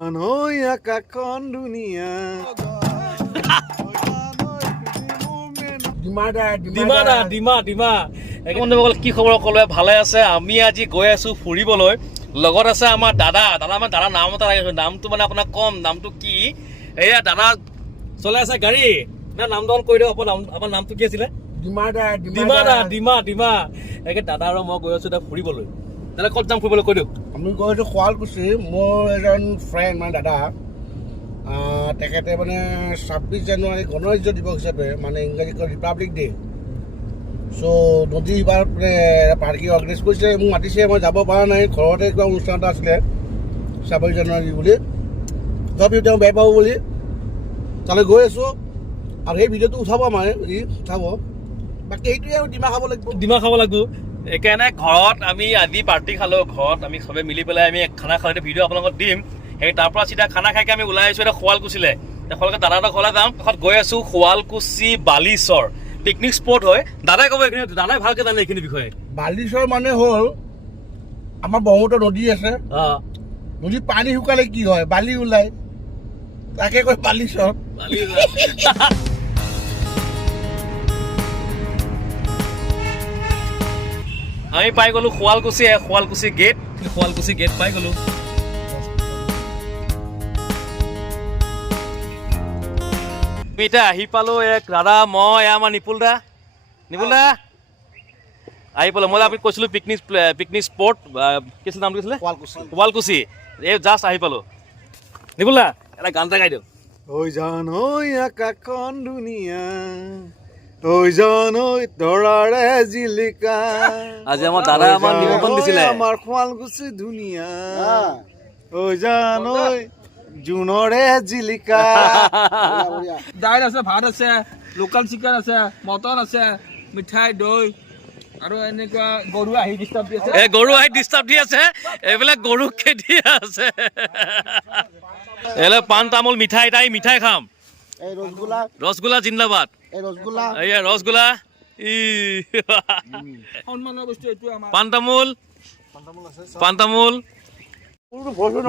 নৈ আকাশখন ধুনীয়া কি খবৰ সকলোৱে ভালে আছে? আমি আজি গৈ আছো ফুৰিবলৈ। লগত আছে আমাৰ দাদা আমাৰ দাদা নাম এটা ৰাখিছো, নামটো মানে আপোনাক কম, নামটো কি? এয়া দাদা চলাই আছে গাড়ী না, নামটো কৈ দিয়ক। আপোনাৰ নামটো কি আছিলে? ডিমা। একে দাদা আৰু মই গৈ আছো এতিয়া ফুৰিবলৈ। দাদা ক'ত যাম ফুৰিবলৈ কৈ দিয়ক। আমি গৈ আছোঁ শুৱালকুছি। মোৰ এজন ফ্ৰেণ্ড মানে দাদা, তেখেতে মানে 26 জানুৱাৰী গণৰাজ্য দিৱস হিচাপে মানে ইংৰাজী কয় ৰিপাব্লিক ডে'। চ' নদী পাৰ পাৰ্টি অৰ্গেনাইজ কৰিছে, মোক মাতিছে। মই যাব পৰা নাই, ঘৰতে কিবা অনুষ্ঠান এটা আছিলে 26 জানুৱাৰী বুলি। তথাপিও তেওঁ বেয়া পাব বুলি তালৈ গৈ আছোঁ। আৰু সেই ভিডিঅ'টো উঠাব আমাৰ উঠাব। বাকী সেইটোৱে আৰু ডিমা খাব লাগিব। সেইকাৰণে ঘৰত আমি আজি পাৰ্টি খালো। ঘৰত আমি চবে মিলি পেলাই আমি খানা খাওঁতে ভিডিঅ' আপোনালোকক দিম। সেই তাৰ পৰা চিধা খানা খাইকে আমি ওলাই আহিছো এতিয়া শুৱালকুছিলৈ। শুৱালকুছি দাদাহঁতৰ ঘৰলৈ যাম। কাষত গৈ আছো শুৱালকুছি বালিচৰ পিকনিক স্পট হয়। দাদাই ক'ব এইখিনি, দাদাই ভালকে জানে এইখিনি বিষয়ে। বালিচৰ মানে হ'ল আমাৰ ব্ৰহ্মপুত্ৰ নদী আছে। নদীৰ পানী শুকালে কি হয়? বালি ওলায়, তাকে কয় বালিচৰ। আমি পাই গলো শুৱালকুছি গেট পাই গলো। আমি এতিয়া আহি পালো। এক দাদা, মই আমাৰ নিপুল দা আহি পালো। মই আপুনি কৈছিলো পিকনিক স্পট কি আছিল, নামটো কৈছিলে? শুৱালকুছি। এই জাষ্ট আহি পালো। নিপুল দা এটা গান এটা গাই দিয়ক। ঐ জান ঐ আকাশখন ধুনীয়া, ঐ জান ঐ তৰাৰে জিলিকা। আজি আমাৰ দাদা আমাৰ নিমন্ত্ৰণ দিছিলে। আমাৰ শুৱালকুছি ধুনীয়া, ঐ জান ঐ জোনৰে জিলিকা। দাইল আছে, ভাত আছে, লোকেল চিকেন আছে, মটন আছে, মিঠাই, দৈ আৰু এনেকুৱা গৰু আহি ডিষ্টাৰ্ব দি আছে। এইবিলাক গৰুক খেদি আছে। এইবিলাক পাণ তামোল মিঠাই খাম। ৰসগোল্লা জিন্দাবাদ। এয়া ৰসগোল্লা। সন্মানৰ বস্তু এইটো আমাৰ। পাণ তামোল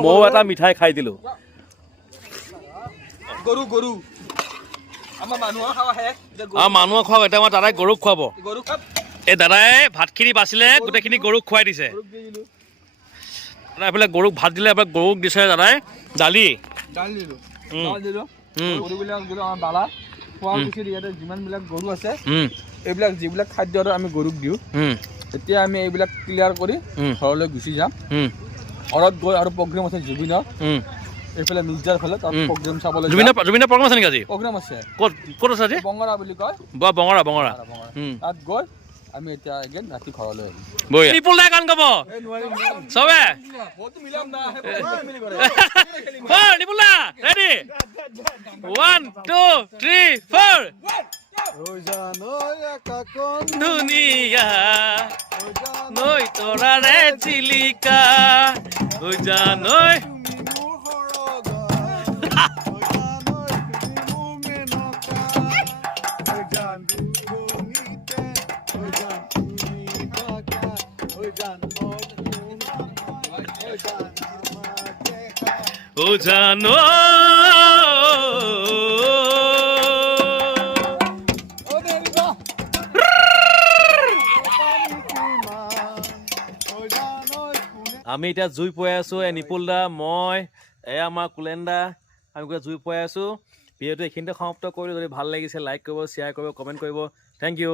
ময়ো এটা মিঠাই খাই দিলো। গৰু আমাৰ মানুহৰ খাৱা শেষ। মানুহক খুৱাব, এতিয়া আমাৰ দাদাই গৰুক খুৱাব। গৰু খাব। এই দাদাই ভাতখিনি বাচিলে গোটেইখিনি গৰুক খুৱাই দিছে। এইফালে গৰুক ভাত দিলে, এবাৰ গৰুক দিছে দাদাই দালি দিলো। গৰুবিলাক দিলো আমাৰ বালা। শুৱালকুছিৰ ইয়াতে যিমানবিলাক গৰু আছে, এইবিলাক যিবিলাক খাদ্য আমি গৰুক দিওঁ, এতিয়া আমি এইবিলাক ক্লিয়াৰ কৰি ঘৰলৈ গুচি যাম। ঘৰত গৈ আৰু প্ৰগ্ৰেম আছে জুবিনৰ, এইফালে মিৰ্জাৰ ফালে, তাত প্ৰগ্ৰেম চাবলৈ জুবিনৰ প্ৰগ্ৰেম আছে নেকি আজি? প্ৰগ্ৰেম আছে। ক'ত আছে আজি? বঙৰা বুলি কয়। বঙৰা। তাত গৈ আমি এতিয়া এগেইন ৰাতি ঘৰলৈ আহিম। নিপুল দাই গান গাব চবে। নিপুল দা ৰেডি? 1 2 3 4। ঐ জান ঐ আকাশখন ধুনীয়া, নৈ তৰাৰে চিলিকা, ঐ জান ঐ ও জানো। আমি এতিয়া জুই পুৱাই আছো। নিপুল দা, মই, আমাৰ কুলেন দা, আমি জুই পুৱাই আছো। ভিডিঅ'টো এইখিনিতে সমাপ্ত কৰিলো। যদি ভাল লাগিছে লাইক কৰিব, শ্বেয়াৰ কৰিব, কমেণ্ট কৰিব। Thank U.